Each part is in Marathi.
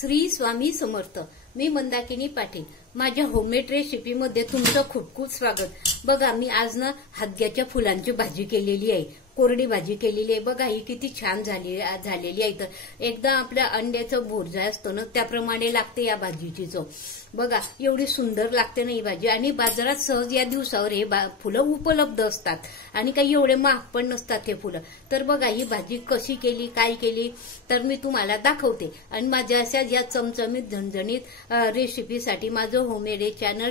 श्री स्वामी समर्थ. मी मंदाकिनी पाटील. माझ्या होममेड रेसिपीमध्ये तुमचं खूप खूप स्वागत. बघा, मी आज ना हादग्याच्या फुलांची भाजी केलेली आहे, कोरडी भाजी केलेली आहे. बघा ही किती छान झालेली आहे. तर एकदा आपल्या अंड्याचं भुर्जा असतो ना त्याप्रमाणे लागते या भाजीची चव. बघा एवढी सुंदर लागते ना ही भाजी. आणि बाजारात सहज या दिवसावर हे फुलं उपलब्ध असतात आणि काही एवढे महाग पण नसतात हे फुलं. तर बघा ही भाजी कशी केली, काय केली तर मी तुम्हाला दाखवते. आणि माझ्या अशा या चमचमीत झणझणीत रेसिपीसाठी माझं होममेड चॅनल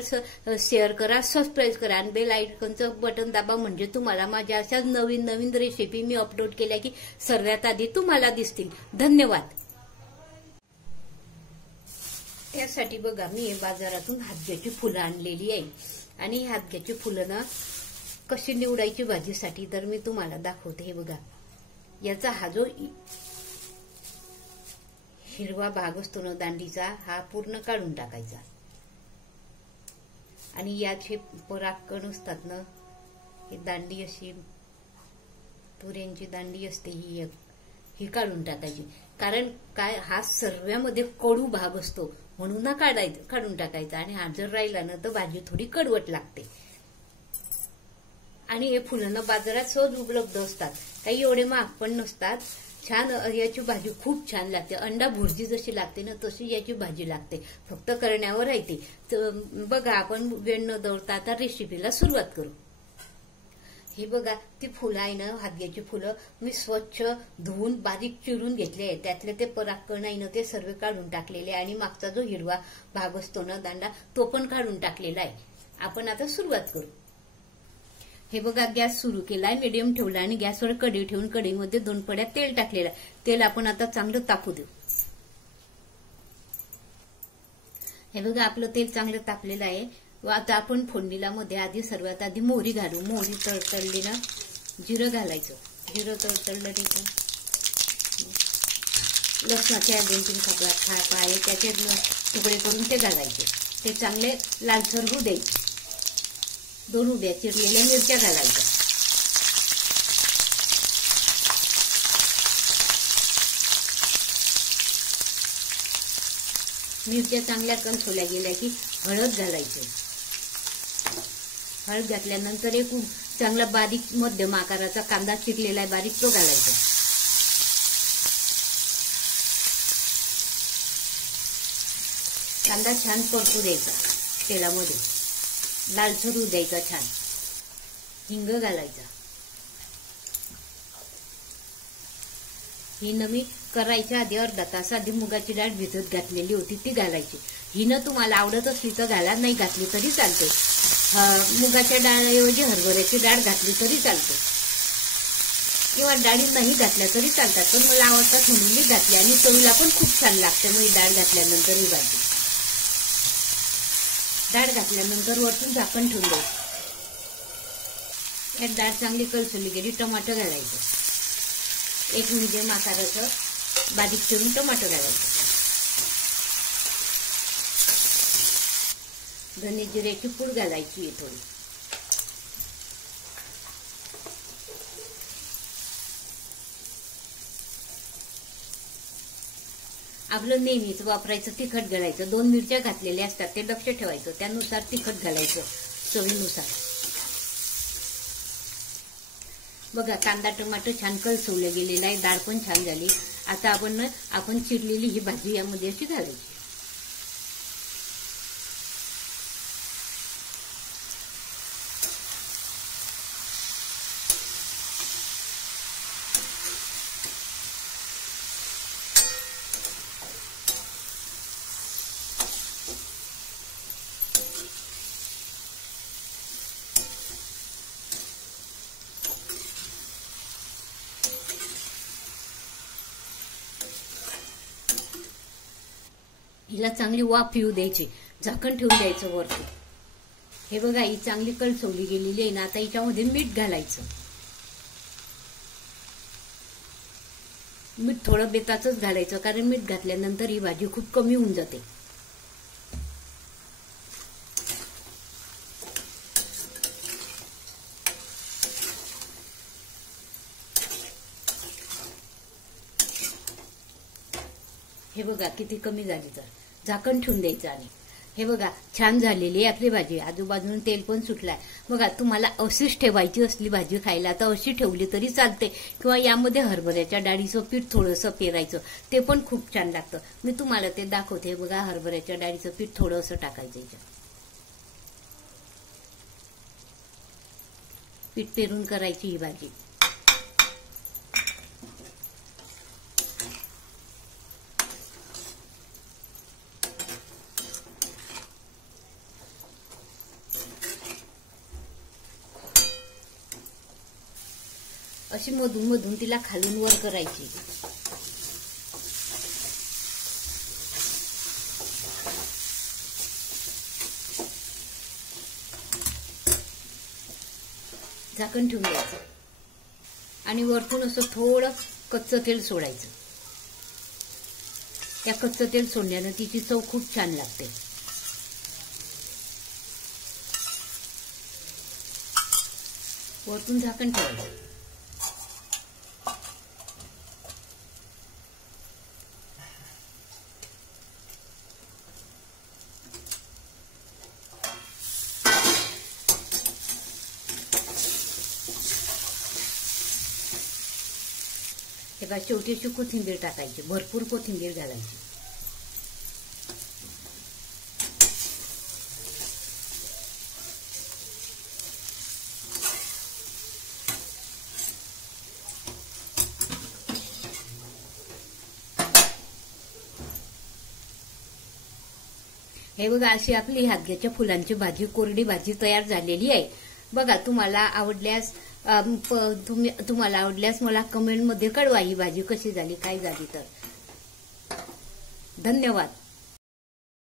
शेअर करा, सबस्क्राईब करा आणि बेल आयकॉनचं बटन दाबा. म्हणजे तुम्हाला माझ्या अशा नवीन नवीन रेसिपी मी अपलोड केल्या की सर्वात आधी तुम्हाला दिसतील. धन्यवाद. त्यासाठी बघा मी बाजारातून हादग्याची फुलं आणलेली आहे. आणि ही हादग्याची फुलं ना कशी निवडायची भाजीसाठी तर मी तुम्हाला दाखवते. हे बघा, याचा हा जो हिरवा भाग असतो ना दांडीचा, हा पूर्ण काढून टाकायचा. आणि यात हे परागकण असतात ना, ही दांडी अशी तुऱ्यांची दांडी असते ही काढून टाकायची. कारण काय, हा सर्वांमध्ये कडू भाग असतो म्हणून ना काढून टाकायचा. आणि हा जर राहिला ना तर भाजी थोडी कडवट लागते. आणि हे फुलं ना बाजारात सहज उपलब्ध असतात, काही एवढे महाग पण नसतात. छान याची भाजी खूप छान लागते. अंडा भुर्जी जशी लागते ना तशी याची भाजी लागते, फक्त करण्यावर राहते. बघा आपण वेळ न दवडता आता रेसिपीला सुरुवात करू. हे बघा ती फुलं आहे ना, हादग्याची फुलं मी स्वच्छ धुवून बारीक चिरून घेतले आहे. त्यातले ते परागकण आहे ना ते सर्व काढून टाकलेले. आणि मागचा जो हिरवा भाग असतो ना दांडा, तो पण काढून टाकलेला आहे. आपण आता सुरुवात करू. हे बघा, गॅस सुरू केलाय, मिडियम ठेवला आणि गॅसवर कढई ठेवून कढईमध्ये 2 पड्या तेल टाकलेलं. तेल आपण आता चांगलं तापू देऊ. हे बघा आपलं तेल चांगलं तापलेलं आहे. आता आपण फोडणीला मध्ये आधी सर्वात आधी मोहरी घालू. मोहरी तळतळली ना जिरं घालायचं. जिरं तळतळलं तिथं लसणाचे 2-3 खाप आहे त्याचे तुकडे करून ते घालायचे. ते चांगले लालसर होऊ द्यायचे. 2 उभ्या चिरलेल्या मिरच्या घालायच्या. मिरच्या चांगल्या कणसोल्या गेल्या की हळद घालायची. हळद घातल्यानंतर एक चांगला बारीक मध्यम आकाराचा कांदा चिरलेला आहे बारीक, तो घालायचा. कांदा छान परतू द्यायचा तेलामध्ये, लालसर होऊ द्यायचा छान. हिंग घालायचा. ही मी करायच्या आधी अर्धा तास आधी मुगाची डाळ भिजत घातलेली होती ती घालायची. हिनं तुम्हाला आवडत असली तर घाला, नाही घातली तरी चालते. मुगाच्या डाळऐवजी हरभऱ्याची डाळ घातली तरी चालते, किंवा डाळी नाही घातल्या तरी चालतात. पण मला आवडतात म्हणून मी घातली. आणि चवीला पण खूप छान लागते मग डाळ घातल्यानंतर ही भाजी. डाळ घातल्यानंतर वरतून झाकण ठेवून द्यायचं. यात डाळ चांगली कलसुली गेली, टमाटर घालायचं. एक मिडियम आकाराचं बारीक चिरून टमाटर घालायचं. धने जिऱ्याची पूड घालायची आहे थोडी. आपलं नेहमीच वापरायचं तिखट घालायचं. 2 मिरच्या घातलेल्या असतात ते लक्ष ठेवायचं, त्यानुसार तिखट घालायचं चवीनुसार. बघा कांदा टमाटर छान कलसवलं गेलेला आहे, डाळ पण छान झाली. आता आपण चिरलेली ही भाजी यामध्ये अशी घालायची. हिला चांगली वाफ येऊ द्यायची, झाकण ठेवून द्यायचं वरती. हे बघा ही चांगली कलसवली गेलेली आहे ना. आता हिच्यामध्ये मीठ घालायचं. मीठ थोडं बेताचंच घालायचं, कारण मीठ घातल्यानंतर ही भाजी खूप कमी होऊन जाते. हे बघा किती कमी झाली, तर झाकण ठेवून द्यायचं. आणि हे बघा छान झालेली आहे आपली भाजी. आजूबाजून तेल पण सुटलाय. बघा तुम्हाला अशीच ठेवायची असली भाजी खायला तर अशी ठेवली तरी चालते, किंवा यामध्ये हरभऱ्याच्या डाळीचं पीठ थोडंसं पेरायचं, ते पण खूप छान लागतं. मी तुम्हाला ते दाखवते. बघा हरभऱ्याच्या डाळीचं पीठ थोडंसं टाकायचं याच्यात. पीठ पेरून करायची ही भाजी. अशी मधून मधून तिला खालून वर करायची. झाकण ठेवून द्यायचं आणि वरतून असं थोडं कच्चं तेल सोडायचं. त्या कच्चं तेल सोडल्यानं तिची चव खूप छान लागते. वरतून झाकण ठेवायचं. हे बघा शेवटी अशी कोथिंबीर टाकायची, भरपूर कोथिंबीर घालायची. हे बघा अशी आपली हादग्याच्या फुलांची भाजी, कोरडी भाजी तयार झालेली आहे. बघा तुम्हाला आवडल्यास मला कमेंटमध्ये कळवा ही भाजी कशी झाली, काय झाली तर. धन्यवाद.